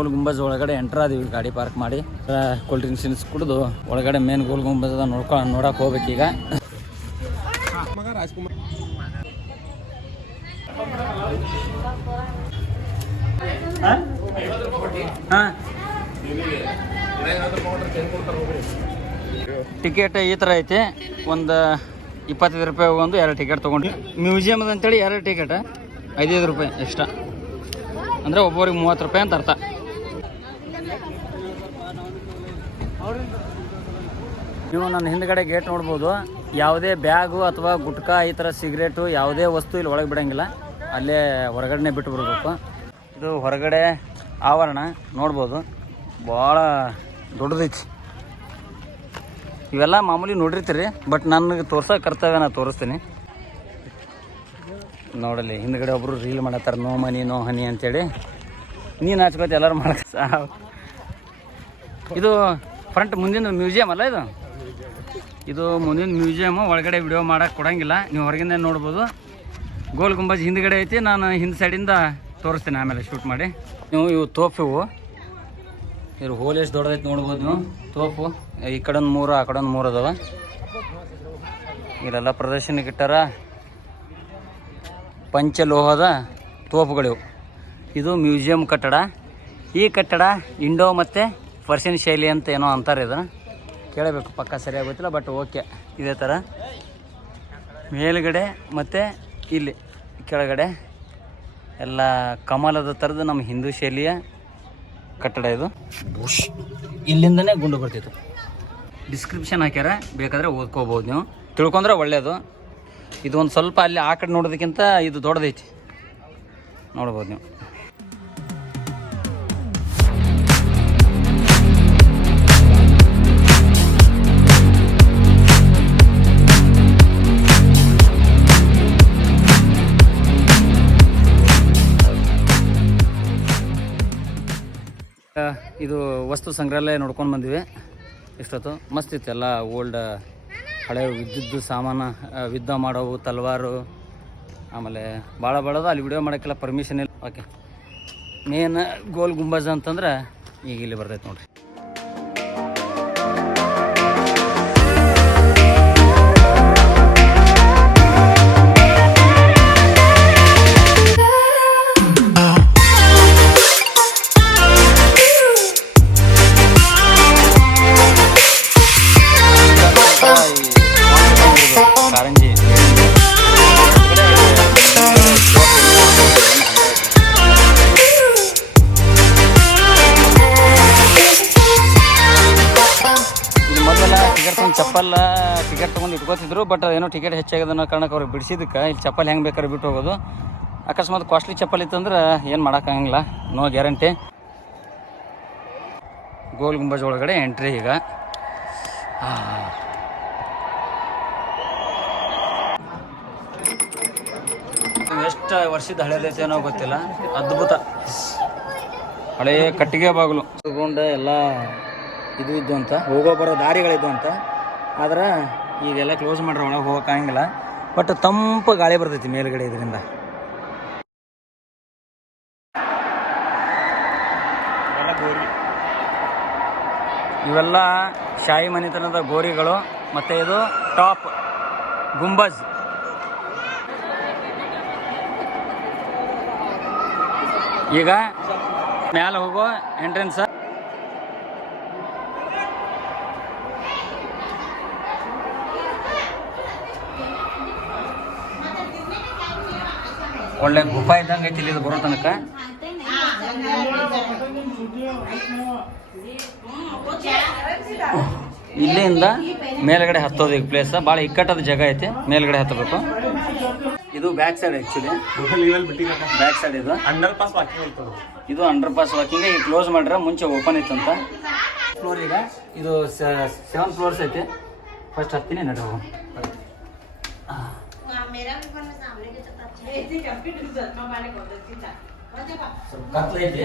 ಗೋಲ್ ಗುಂಬಜ್ ಒಳಗಡೆ ಎಂಟರ್ ಆದೀವಿ ಗಾಡಿ ಪಾರ್ಕ್ ಮಾಡಿ ಕೂಲ್ ಡ್ರಿಂಕ್ಸ್ ಕುಡಿದು ಒಳಗಡೆ ಮೇನ್ ಗೋಲ್ ಗುಂಬಜ್ ನೋಡಕ್ಕೆ ಹೋಗ್ಬೇಕೀಗ. ಟಿಕೆಟ್ ಈ ಥರ ಐತಿ, ಒಂದು 25 ರೂಪಾಯಿ ಒಂದು 2 ಟಿಕೆಟ್ ತೊಗೊಂಡು. ಮ್ಯೂಸಿಯಮ್ದು ಅಂತೇಳಿ 2 ಟಿಕೆಟ್ 5 ರೂಪಾಯಿ ಎಕ್ಸ್ಟ್ರಾ, ಅಂದರೆ ಒಬ್ಬರಿಗೆ 30 ರೂಪಾಯಿ ಅಂತ ಅರ್ಥ. ನೀವು ನನ್ನ ಹಿಂದ್ಗಡೆ ಗೇಟ್ ನೋಡ್ಬೋದು. ಯಾವುದೇ ಬ್ಯಾಗು ಅಥವಾ ಗುಟ್ಕಾ ಈ ಥರ ಸಿಗರೇಟು ಯಾವುದೇ ವಸ್ತು ಇಲ್ಲಿ ಒಳಗೆ ಬಿಡೋಂಗಿಲ್ಲ, ಅಲ್ಲೇ ಹೊರಗಡೆ ಬಿಟ್ಟು ಬರಬೇಕು. ಇದು ಹೊರಗಡೆ ಆವರಣ ನೋಡ್ಬೋದು, ಭಾಳ ದೊಡ್ಡದೈತಿ. ಇವೆಲ್ಲ ಮಾಮೂಲಿ ನೋಡಿರ್ತೀರಿ, ಬಟ್ ನನಗೆ ತೋರ್ಸೋಕೆ ಕರ್ತವ್ಯ, ನಾನು ತೋರಿಸ್ತೀನಿ ನೋಡಲಿ. ಹಿಂದ್ಗಡೆ ಒಬ್ಬರು ರೀಲ್ ಮಾಡತ್ತಾರೆ, ನೋ ಮನಿ ನೋ ಹನಿ ಅಂತೇಳಿ. ನೀನು ಹಚ್ಕೋತಿ ಎಲ್ಲರೂ ಮಾಡಕ್ಕೆ ಸಾವು. ಇದು ಫ್ರಂಟ್ ಮುಂದಿನ ಮ್ಯೂಸಿಯಮ್ ಅಲ್ಲ, ಇದು ಮುಂದಿನ ಮ್ಯೂಸಿಯಮು. ಒಳಗಡೆ ವಿಡಿಯೋ ಮಾಡೋಕ್ಕೆ ಕೊಡೋಂಗಿಲ್ಲ, ನೀವು ಹೊರಗಿಂದ ನೋಡ್ಬೋದು. ಗೋಲ್ ಗುಂಬಜ್ ಹಿಂದ್ಗಡೆ ಐತಿ, ನಾನು ಹಿಂದೆ ಸೈಡಿಂದ ತೋರಿಸ್ತೀನಿ ಆಮೇಲೆ ಶೂಟ್ ಮಾಡಿ. ನೀವು ಇವು ತೋಪು, ಇವು ಹೋಲ್ ಎಷ್ಟು ದೊಡ್ಡದೈತೆ ನೋಡ್ಬೋದು ನೀವು. ತೋಪು ಈ ಕಡೆಂದು 3 ಆ ಕಡೆಂದು 3 ಅದಾವ. ಇಲ್ಲೆಲ್ಲ ಪ್ರದರ್ಶನಕ್ಕೆ ಇಟ್ಟಾರ ಪಂಚಲೋಹದ ತೋಪುಗಳಿವು. ಇದು ಮ್ಯೂಸಿಯಂ ಕಟ್ಟಡ. ಈ ಕಟ್ಟಡ ಇಂಡೋ ಮತ್ತು ಪರ್ಷಿಯನ್ ಶೈಲಿ ಅಂತ ಏನೋ ಅಂತಾರೆ. ಇದನ್ನು ಕೇಳಬೇಕು, ಪಕ್ಕ ಸರಿಯಾಗಿ ಗೊತ್ತಿಲ್ಲ, ಬಟ್ ಓಕೆ. ಇದೇ ಥರ ಮೇಲುಗಡೆ ಮತ್ತು ಇಲ್ಲಿ ಕೆಳಗಡೆ ಎಲ್ಲ ಕಮಲದ ಥರದ್ದು ನಮ್ಮ ಹಿಂದೂ ಶೈಲಿಯ ಕಟ್ಟಡ ಇದು. ಬುಷ್ ಇಲ್ಲಿಂದನೇ ಗುಂಡು ಬರ್ತಿತ್ತು. ಡಿಸ್ಕ್ರಿಪ್ಷನ್ ಹಾಕ್ಯಾರ, ಬೇಕಾದರೆ ಓದ್ಕೋಬೋದು, ನೀವು ತಿಳ್ಕೊಂಡ್ರೆ ಒಳ್ಳೆಯದು. ಇದು ಒಂದು ಸ್ವಲ್ಪ ಅಲ್ಲಿ ಆ ಕಡೆ ನೋಡೋದಕ್ಕಿಂತ ಇದು ದೊಡ್ಡದೈತಿ, ನೋಡ್ಬೋದು ನೀವು. ಇದು ವಸ್ತು ಸಂಗ್ರಹಾಲಯ ನೋಡ್ಕೊಂಡು ಬಂದಿವಿ ಇಷ್ಟೊತ್ತು. ಮಸ್ತ್ ಇತ್ತು, ಎಲ್ಲ ಓಲ್ಡ್ ಹಳೆ ವಿದ್ಯುತ್ ಸಾಮಾನು, ಯುದ್ಧ ಮಾಡೋವು, ತಲವಾರು, ಆಮೇಲೆ ಭಾಳ ಭಾಳದು. ಅಲ್ಲಿ ವಿಡಿಯೋ ಮಾಡೋಕ್ಕೆಲ್ಲ ಪರ್ಮಿಷನ್ ಇಲ್ಲ. ಓಕೆ, ಮೇನ್ ಗೋಲ್ ಗುಂಬಜ್ ಅಂತಂದ್ರೆ ಈಗ ಇಲ್ಲಿ ಬರ್ತೈತೆ ನೋಡ್ರಿ. ಚಪ್ಪಲ್ ಟಿಕೆಟ್ ತೊಗೊಂಡು ಇಟ್ಕೋತಿದ್ರು, ಬಟ್ ಅದೇನೋ ಟಿಕೆಟ್ ಹೆಚ್ಚಾಗಿದೆ ಅನ್ನೋ ಕಾರಣಕ್ಕೆ ಅವ್ರಿಗೆ ಬಿಡಿಸಿದ್ದಕ್ಕೆ ಇಲ್ಲಿ ಚಪ್ಪಲ್ ಹೆಂಗೆ ಬೇಕಾದ್ರೆ ಬಿಟ್ಟು ಹೋಗೋದು. ಅಕಸ್ಮಾತ್ ಕಾಸ್ಟ್ಲಿ ಚಪ್ಪಲ್ ಇತ್ತಂದ್ರೆ ಏನು ಮಾಡೋಕ್ಕಾಗಂಗಿಲ್ಲ, ನೋ ಗ್ಯಾರಂಟಿ. ಗೋಲ್ ಗುಂಬಜ್ ಒಳಗಡೆ ಎಂಟ್ರಿ ಈಗ. ಎಷ್ಟು ವರ್ಷದ ಹಳೇದೈತೆ ಏನೋ ಗೊತ್ತಿಲ್ಲ, ಅದ್ಭುತ. ಹಳೇ ಕಟ್ಟಿಗೆ ಬಾಗಿಲು ತಗೊಂಡು ಎಲ್ಲ ಇದು ಇದ್ದು ಅಂತ, ಹೋಗೋ ಬರೋ ದಾರಿಗಳಿದ್ದು ಅಂತ. ಆದ್ರೆ ಈಗೆಲ್ಲ ಕ್ಲೋಸ್ ಮಾಡ್ರೆ ಒಳಗೆ ಹೋಗೋಕ್ಕಾಗಂಗಿಲ್ಲ, ಬಟ್ ತಂಪು ಗಾಳಿ ಬರ್ತೈತಿ ಮೇಲ್ಗಡೆ ಇದರಿಂದ. ಇವೆಲ್ಲ ಶಾಹಿ ಮನೆತನದ ಗೋರಿಗಳು. ಮತ್ತು ಇದು ಟಾಪ್ ಗುಂಬಜ್. ಈಗ ಮ್ಯಾಲೆ ಹೋಗೋ ಎಂಟ್ರೆನ್ಸ್. ಒಳ್ಳೆ ಗುಫಾ ಇದ್ದಂಗೆ ಐತಿ ಇಲ್ಲಿ ಬರೋ ತನಕ. ಇಲ್ಲಿಂದ ಮೇಲ್ಗಡೆ ಹತ್ತೋದು ಈಗ ಪ್ಲೇಸ್ ಭಾಳ ಇಕ್ಕಟ್ಟದ ಜಾಗ ಐತಿ, ಮೇಲ್ಗಡೆ ಹತ್ತಬೇಕು. ಇದು back side, actually back side. ಇದು ಅಂಡರ್ ಪಾಸ್ ವಾಕಿಂಗ್, ಇದು ಅಂಡರ್ ಪಾಸ್ ವಾಕಿಂಗ್. ಈಗ ಕ್ಲೋಸ್ ಮಾಡ್ರೆ ಮುಂಚೆ ಓಪನ್ ಇತ್ತಂತ. ಫ್ಲೋರ್ ಈಗ ಇದು 7 ಫ್ಲೋರ್ಸ್ ಐತಿ. ಫಸ್ಟ್ ಹತ್ತೀನಿ ನಡೆ ಹೋಗು. ಕತ್ಲೈತಿ,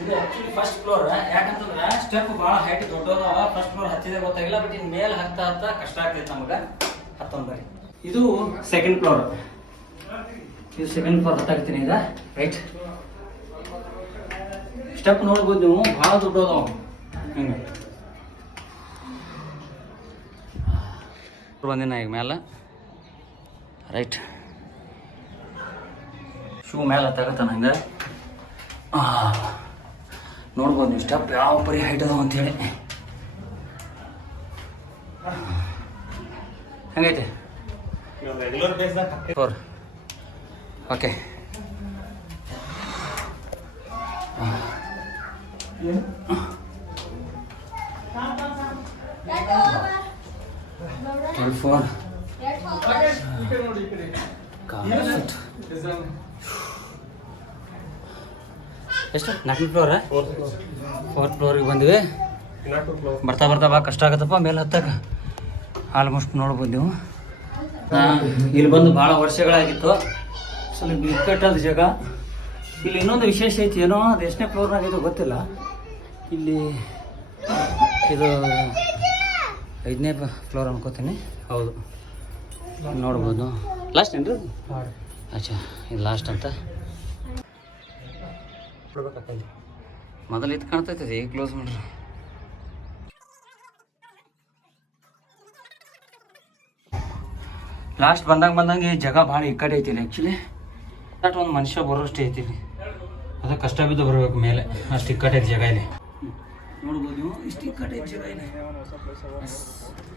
ಇದು ಆಕ್ಚುಲಿ ಫಸ್ಟ್ ಫ್ಲೋರ್. ಯಾಕಂತಂದ್ರೆ ಸ್ಟೆಪ್ ಭಾಳ ಹೈಟ್ ದೊಡ್ಡದಾವ. ಫಸ್ಟ್ ಫ್ಲೋರ್ ಹತ್ತಿದೆ ಗೊತ್ತಾಗಿಲ್ಲ, ಬಟ್ ಇನ್ನು ಮೇಲೆ ಹತ್ತ ಕಷ್ಟ ಆಗ್ತೈತೆ ನಮಗೆ. ಹತ್ತೊಂಬರಿ. ಇದು ಸೆಕೆಂಡ್ ಫ್ಲೋರ್. ಇದು ಸೆಕೆಂಡ್ ಫ್ಲೋರ್ ಹತ್ತಾಗ್ತೀನಿ ಈಗ. ರೈಟ್, ಸ್ಟೆಪ್ ನೋಡ್ಬೋದು ನೀವು, ಭಾಳ ದೊಡ್ಡದು ಹಿಂಗೆ. ಬಂದಿನ ಈಗ ಮೇಲೆ. ರೈಟ್, ಶೂ ಮೇಲೆ ಹತ್ತಾಗತ್ತಾನ ಹಂಗೆ. ನೋಡ್ಬೋದು ನೀವು ಸ್ಟೆಪ್ ಯಾವ ಪರಿ ಹೈಟ್ ಅದಾವ ಅಂತೇಳಿ. ಹಂಗೈತೆ ಫೋರ್. Okay, four. ಎಷ್ಟು? 4ನೇ ಫ್ಲೋರ? 4th ಫ್ಲೋರಿಗೆ ಬಂದ್ವಿ. ಬರ್ತಾ ಬರ್ತಾ ಭಾಳ ಕಷ್ಟ ಆಗತ್ತಪ್ಪ ಮೇಲೆ ಹತ್ತಾಗ. ಆಲ್ಮೋಸ್ಟ್ ನೋಡ್ಬೋದು ನೀವು. ಇಲ್ಲಿ ಬಂದು ಭಾಳ ವರ್ಷಗಳಾಗಿತ್ತು. ಸ್ವಲ್ಪ ಬಿಕ್ಕಟ್ಟಾದ ಜಾಗ. ಇಲ್ಲಿ ಇನ್ನೊಂದು ವಿಶೇಷ ಐತಿ, ಏನೋ ಅದು ಎಷ್ಟನೇ ಫ್ಲೋರ್ನಾಗ ಇದು ಗೊತ್ತಿಲ್ಲ. ಇಲ್ಲಿ ಇದು 5ನೇ ಫ್ಲೋರ್ ಅನ್ಕೋತೀನಿ. ಹೌದು, ನೋಡ್ಬೋದು. ಲಾಸ್ಟ್ ಏನ್ರಿ? ಅಚ್ಚಾ, ಇದು ಲಾಸ್ಟ್ ಅಂತ. ಮೊದಲು ಇದು ಕಾಣ್ತೈತೆ, ಈಗ ಕ್ಲೋಸ್ ಮಾಡ್ರಿ. ಲಾಸ್ಟ್ ಬಂದಂಗೆ ಈ ಜಾಗ ಭಾಳ ಈ ಕಡೆ ಐತಿ ಆ್ಯಕ್ಚುಲಿ. ಬಟ್ ಒಂದು ಮನುಷ್ಯ ಬರೋಷ್ಟೇ ಐತಿ. ಅದಕ್ಕೆ ಕಷ್ಟ ಬಿದ್ದು ಬರಬೇಕು ಮೇಲೆ, ಅಷ್ಟು ಇಕ್ಕಟ್ಟೆ ಜಾಗ ಇಲ್ಲಿ. ನೋಡ್ಬೋದು ನೀವು, ಇಷ್ಟು ಇಕ್ಕಟ್ಟೆ ಜಾಗ ಇದೆ.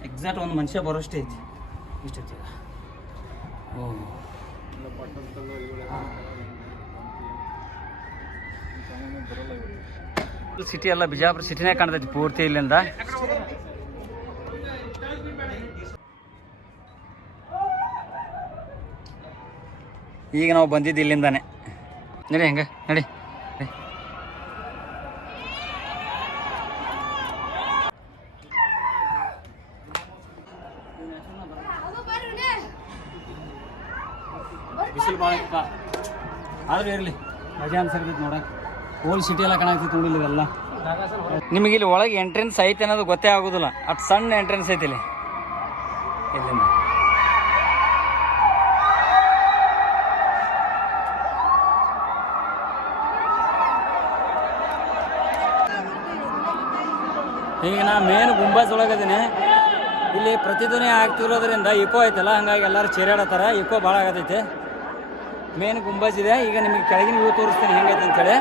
ಎಕ್ಸಾಕ್ಟ್ ಒಂದು ಮನುಷ್ಯ ಬರೋಷ್ಟೇ ಐತಿ ಇಷ್ಟು ಜಾಗ. ಓ, ಸಿಟಿ ಎಲ್ಲ ಬಿಜಾಪುರ ಸಿಟಿನೇ ಕಾಣ್ತೈತಿ ಪೂರ್ತಿ ಇಲ್ಲಿಂದ. ಈಗ ನಾವು ಬಂದಿದ್ದು ಇಲ್ಲಿಂದಾನೆ. ನಡಿ ಹೆಂಗೆ, ನಡಿ. ಬಿಸಿಲು ಭಾಳ ಇತ್ತ, ಆದ್ರೂ ಇರಲಿ, ಮಜಾ ಅನ್ಸರ್ತೈತಿ ನೋಡಕ್ಕೆ. ಓಲ್ಡ್ ಸಿಟಿ ಎಲ್ಲ ಕಾಣಾಗ್ತೈತಿ ನೋಡಿಲ್ಲ ಇವೆಲ್ಲ. ನಿಮಗೆ ಇಲ್ಲಿ ಒಳಗೆ ಎಂಟ್ರೆನ್ಸ್ ಐತೆ ಅನ್ನೋದು ಗೊತ್ತೇ ಆಗೋದಿಲ್ಲ, ಅಷ್ಟು ಸಣ್ಣ ಎಂಟ್ರೆನ್ಸ್ ಐತಿ ಇಲ್ಲಿ. ಇಲ್ಲಿಂದ ಈಗ ನಾ ಮೇನ್ ಗುಂಬಾಸ್ ಒಳಗದೀನಿ. ಇಲ್ಲಿ ಪ್ರತಿಧ್ವನಿ ಆಗ್ತಿರೋದ್ರಿಂದ ಇಕೋ ಐತಲ್ಲ, ಹಂಗಾಗಿ ಎಲ್ಲರೂ ಚೇರಾಡತ್ತಾರ. ಇಕೋ ಭಾಳ ಆಗತೈತೆ. ಮೇನ್ ಗುಂಬಾಸ್ ಇದೆ. ಈಗ ನಿಮಗೆ ಕೆಳಗಿನ ವ್ಯೂ ತೋರಿಸ್ತೀನಿ ಹೆಂಗೈತೆ ಅಂತೇಳಿ.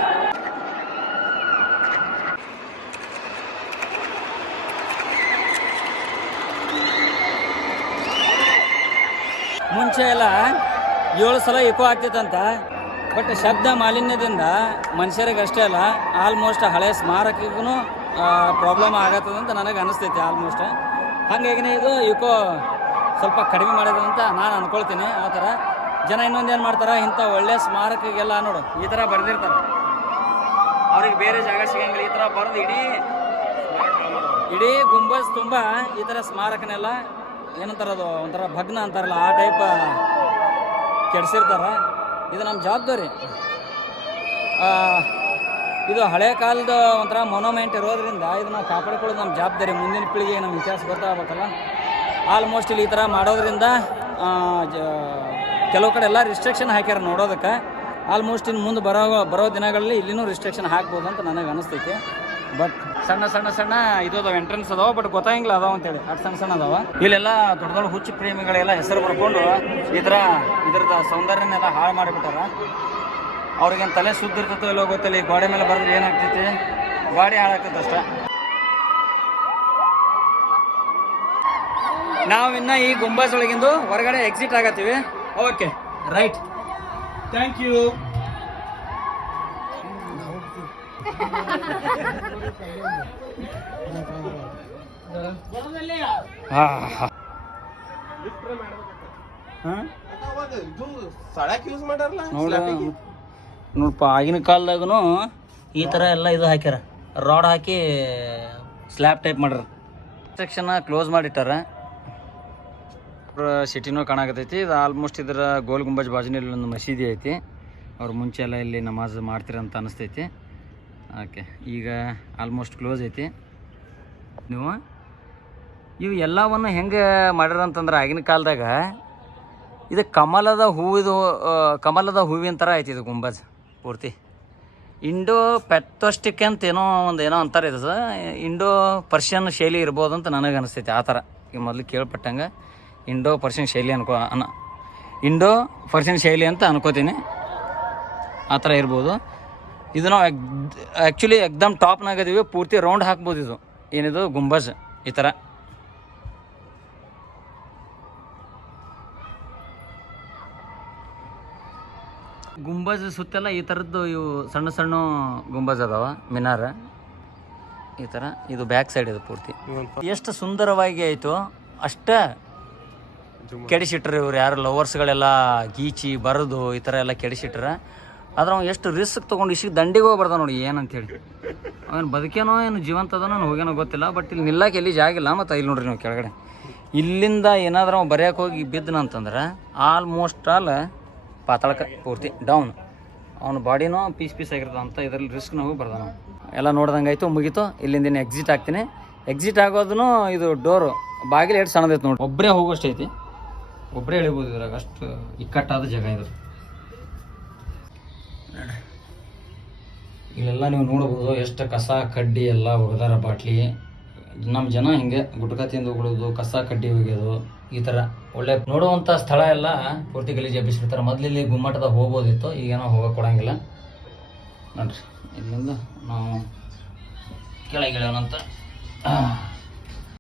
ಮುಂಚೆ ಎಲ್ಲ 7 ಸಲ ಇಕೋ ಆಗ್ತೈತಂತ. ಬಟ್ ಶಬ್ದ ಮಾಲಿನ್ಯದಿಂದ ಮನುಷ್ಯರಿಗೆ ಅಷ್ಟೇ ಅಲ್ಲ, ಆಲ್ಮೋಸ್ಟ್ ಹಳೆ ಸ್ಮಾರಕಕ್ಕೂ ಪ್ರಾಬ್ಲಮ್ ಆಗತ್ತದಂತ ನನಗೆ ಅನಿಸ್ತೈತಿ ಆಲ್ಮೋಸ್ಟ್. ಹಾಗಾಗಿ ಇದು ಇಕೋ ಸ್ವಲ್ಪ ಕಡಿಮೆ ಮಾಡೋದು ಅಂತ ನಾನು ಅಂದ್ಕೊಳ್ತೀನಿ. ಆ ಥರ ಜನ ಇನ್ನೊಂದೇನು ಮಾಡ್ತಾರೆ, ಇಂಥ ಒಳ್ಳೆ ಸ್ಮಾರಕಗೆಲ್ಲ ನೋಡು ಈ ಥರ ಬರೆದಿರ್ತಾರೆ. ಅವ್ರಿಗೆ ಬೇರೆ ಜಾಗ ಸಿಗಂಗಿಲ್ಲ, ಈ ಥರ ಬರೆದು ಇಡೀ ಗುಂಬಸ್ ತುಂಬ ಈ ಥರ ಸ್ಮಾರಕನೆಲ್ಲ ಏನಂತಾರದು, ಒಂಥರ ಭಗ್ನ ಅಂತಾರಲ್ಲ, ಆ ಟೈಪ್ ಕೆಡಿಸಿರ್ತಾರೆ. ಇದು ನಮ್ಮ ಜವಾಬ್ದಾರಿ. ಇದು ಹಳೆ ಕಾಲದ ಒಂಥರ ಮೊನೋಮೆಂಟ್ ಇರೋದ್ರಿಂದ ಇದು ನಾವು ಕಾಪಾಡಿಕೊಳ್ಳೋದು ನಮ್ಮ ಜವಾಬ್ದಾರಿ. ಮುಂದಿನ ಪೀಳಿಗೆಗೆ ನಮ್ಮ ಇತಿಹಾಸ ಗೊತ್ತಾಗಬೇಕಲ್ಲ. ಆಲ್ಮೋಸ್ಟ್ ಇಲ್ಲಿ ಈ ಥರ ಮಾಡೋದ್ರಿಂದ ಕೆಲವು ಕಡೆ ಎಲ್ಲ ರಿಸ್ಟ್ರಿಕ್ಷನ್ ಹಾಕ್ಯಾರ ನೋಡೋದಕ್ಕೆ. ಆಲ್ಮೋಸ್ಟ್ ಇನ್ನು ಮುಂದೆ ಬರೋ ದಿನಗಳಲ್ಲಿ ಇಲ್ಲಿನೂ ರಿಸ್ಟ್ರಿಕ್ಷನ್ ಹಾಕ್ಬೋದು ಅಂತ ನನಗೆ ಅನಿಸ್ತೈತಿ. ಬಟ್ ಸಣ್ಣ ಇದು ಅದಾವ, ಎಂಟ್ರೆನ್ಸ್ ಅದಾವ, ಬಟ್ ಗೊತ್ತಾಗಿಲ್ಲ ಅದಾವ ಅಂತೇಳಿ. ಅಷ್ಟು ಸಣ್ಣ ಅದಾವ. ಇಲ್ಲೆಲ್ಲ ದೊಡ್ಡ ದೊಡ್ಡ ಹುಚ್ಚು ಪ್ರೇಮಿಗಳೆಲ್ಲ ಹೆಸರು ಬರ್ಕೊಂಡು ಈ ಥರ ಇದ್ರದ್ದು ಸೌಂದರ್ಯನೆಲ್ಲ ಹಾಳು ಮಾಡಿಬಿಟ್ಟಾರ. ಅವ್ರಿಗೇನು ತಲೆ ಸುದ್ದಿ ಇರ್ತೈತೋ ಇಲ್ಲೋ ಗೊತ್ತಿಲ್ಲ. ಈ ಗೋಡೆ ಮೇಲೆ ಬರೆದ್ರೆ ಏನಾಗ್ತೈತಿ, ಗಾಡಿ ಹಾಳಾಗ್ತೈತೆ ಅಷ್ಟೇ. ನಾವು ಇನ್ನು ಈ ಗುಂಬಾಸ್ ಒಳಗಿಂದು ಹೊರಗಡೆ ಎಕ್ಸಿಟ್ ಆಗತ್ತೀವಿ. Okay, right, thank you. ನೋಡಪ್ಪ, ಆಗಿನ ಕಾಲದಾಗೂ ಈ ಥರ ಎಲ್ಲ ಇದು ಹಾಕ್ಯಾರ, ರಾಡ್ ಹಾಕಿ ಸ್ಲ್ಯಾಬ್ ಟೈಪ್ ಮಾಡ್ಯಾರ. ಸೆಕ್ಷನ್ ಕ್ಲೋಸ್ ಮಾಡಿಟ್ಟಾರ. ಸಿಟಿನೂ ಕಾಣಾಕತೈತಿ. ಇದು ಆಲ್ಮೋಸ್ಟ್ ಇದರ ಗೋಲ್ ಗುಂಬಜ್ ಬಾಜುನ ಇಲ್ಲೊಂದು ಮಸೀದಿ ಐತಿ. ಅವ್ರು ಮುಂಚೆ ಎಲ್ಲ ಇಲ್ಲಿ ನಮಾಜ್ ಮಾಡ್ತೀರಂತ ಅನಿಸ್ತೈತಿ. ಓಕೆ, ಈಗ ಆಲ್ಮೋಸ್ಟ್ ಕ್ಲೋಸ್ ಐತಿ. ನೀವು ಇವು ಎಲ್ಲವನ್ನು ಹೆಂಗೆ ಮಾಡ್ಯಾರ ಅಂತಂದ್ರೆ ಆಗಿನ ಕಾಲದಾಗ ಇದು ಕಮಲದ ಹೂವಿನ ಥರ ಐತಿ ಇದು ಗುಂಬಜ್ ಪೂರ್ತಿ. ಇಂಡೋ ಪೆಥೋಸ್ಟಿಕ್ ಅಂತ ಏನೋ ಅಂತಾರೆ ಇದು ಸರ್. ಇಂಡೋ ಪರ್ಷಿಯನ್ ಶೈಲಿ ಇರ್ಬೋದು ಅಂತ ನನಗೆ ಅನಿಸ್ತೈತಿ. ಆ ಥರ ಈಗ ಮೊದಲು ಕೇಳ್ಪಟ್ಟಂಗೆ ಇಂಡೋ ಪರ್ಷಿಯನ್ ಶೈಲಿ ಅಂತ ಅನ್ಕೋತೀನಿ. ಆ ಥರ ಇರ್ಬೋದು. ಇದು ನಾವು ಆ್ಯಕ್ಚುಲಿ ಎಕ್ದಮ್ ಟಾಪ್ನಾಗ ಇದೀವಿ. ಪೂರ್ತಿ ರೌಂಡ್ ಹಾಕ್ಬೋದು. ಇದು ಏನಿದು ಗುಂಬಜ್ ಈ ಥರ. ಗುಂಬಜ್ ಸುತ್ತೆಲ್ಲ ಈ ಥರದ್ದು ಇವು ಸಣ್ಣ ಸಣ್ಣ ಗುಂಬಜ್ ಅದಾವ, ಮಿನಾರ ಈ ಥರ. ಇದು ಬ್ಯಾಕ್ ಸೈಡ್ ಇದು ಪೂರ್ತಿ. ಎಷ್ಟು ಸುಂದರವಾಗಿ ಆಯಿತು ಅಷ್ಟೇ ಕೆಡಿಸಿಟ್ರು ಇವ್ರು. ಯಾರು ಲವರ್ಸ್ಗಳೆಲ್ಲ ಗೀಚಿ ಬರೋದು ಈ ಥರ ಎಲ್ಲ ಕೆಡಿಸಿಟ್ರ. ಆದ್ರೆ ಅವ್ನು ಎಷ್ಟು ರಿಸ್ಕ್ ತೊಗೊಂಡು ಇಷ್ಟು ದಂಡಿಗೆ ಹೋಗಿ ಬರ್ದ ನೋಡಿ ಏನಂತೇಳಿ. ಅವನು ಬದುಕೇನೋ ಏನು ಜೀವಂತ ಅದನೋ ಹೋಗ್ಯಾನೋ ಗೊತ್ತಿಲ್ಲ. ಬಟ್ ಇಲ್ಲಿ ನಿಲ್ಲಕ್ಕೆ ಎಲ್ಲಿ ಜಾಗಿಲ್ಲ. ಮತ್ತು ಇಲ್ಲಿ ನೋಡ್ರಿ ನೀವು ಕೆಳಗಡೆ ಇಲ್ಲಿಂದ ಏನಾದ್ರೂ ಅವ್ನು ಬರೆಯೋಕೆ ಹೋಗಿ ಬಿದ್ದನಂತಂದ್ರೆ ಆಲ್ಮೋಸ್ಟ್ ಪಾತಾಳಕ್ಕೆ ಪೂರ್ತಿ ಡೌನ್. ಅವ್ನ ಬಾಡಿನೂ ಪೀಸ್ ಆಗಿರ್ತದೆ ಅಂತ ಇದರಲ್ಲಿ ರಿಸ್ಕ್ ನಾವು ಬರ್ದ ನಾವು ಎಲ್ಲ ನೋಡ್ದಂಗೆ ಆಯಿತು. ಮುಗೀತು. ಇಲ್ಲಿಂದ ಎಕ್ಸಿಟ್ ಆಗ್ತೀನಿ. ಎಕ್ಸಿಟ್ ಆಗೋದನ್ನು ಇದು ಡೋರು ಬಾಗಿಲು ಎಷ್ಟು ಸಣ್ಣದೈತೆ ನೋಡಿ. ಒಬ್ಬರೇ ಹೋಗೋಷ್ಟು ಐತಿ. ಒಬ್ಬರೇ ಎಳಿಬೋದು ಇದ್ರಾಗ. ಅಷ್ಟು ಇಕ್ಕಟ್ಟಾದ ಜಾಗ ಇದು. ಇಲ್ಲೆಲ್ಲ ನೀವು ನೋಡ್ಬೋದು ಎಷ್ಟು ಕಸ ಕಡ್ಡಿ ಎಲ್ಲ ಒಗದಾರ. ಬಾಟ್ಲಿ ನಮ್ಮ ಜನ ಹಿಂಗೆ ಗುಟ್ಕಾ ತಿಂದು ಉಗುಳೋದು, ಕಸ ಕಡ್ಡಿ ಒಗೆಯೋದು ಈ ಥರ. ಒಳ್ಳೆ ನೋಡುವಂಥ ಸ್ಥಳ ಎಲ್ಲ ಪೂರ್ತಿ ಗಲೀಜು ಎಬ್ಬಿಸಿರ್ತಾರೆ. ಮೊದಲು ಇಲ್ಲಿ ಗುಮ್ಮಟದಾಗ ಹೋಗ್ಬೋದಿತ್ತು, ಈಗೇನೋ ಹೋಗೋಕೆ ಕೊಡಂಗಿಲ್ಲ ನೋಡ್ರಿ. ಇಲ್ಲಿಂದ ನಾವು ಕೆಳಗಿಳಿಯೋಣಂತ.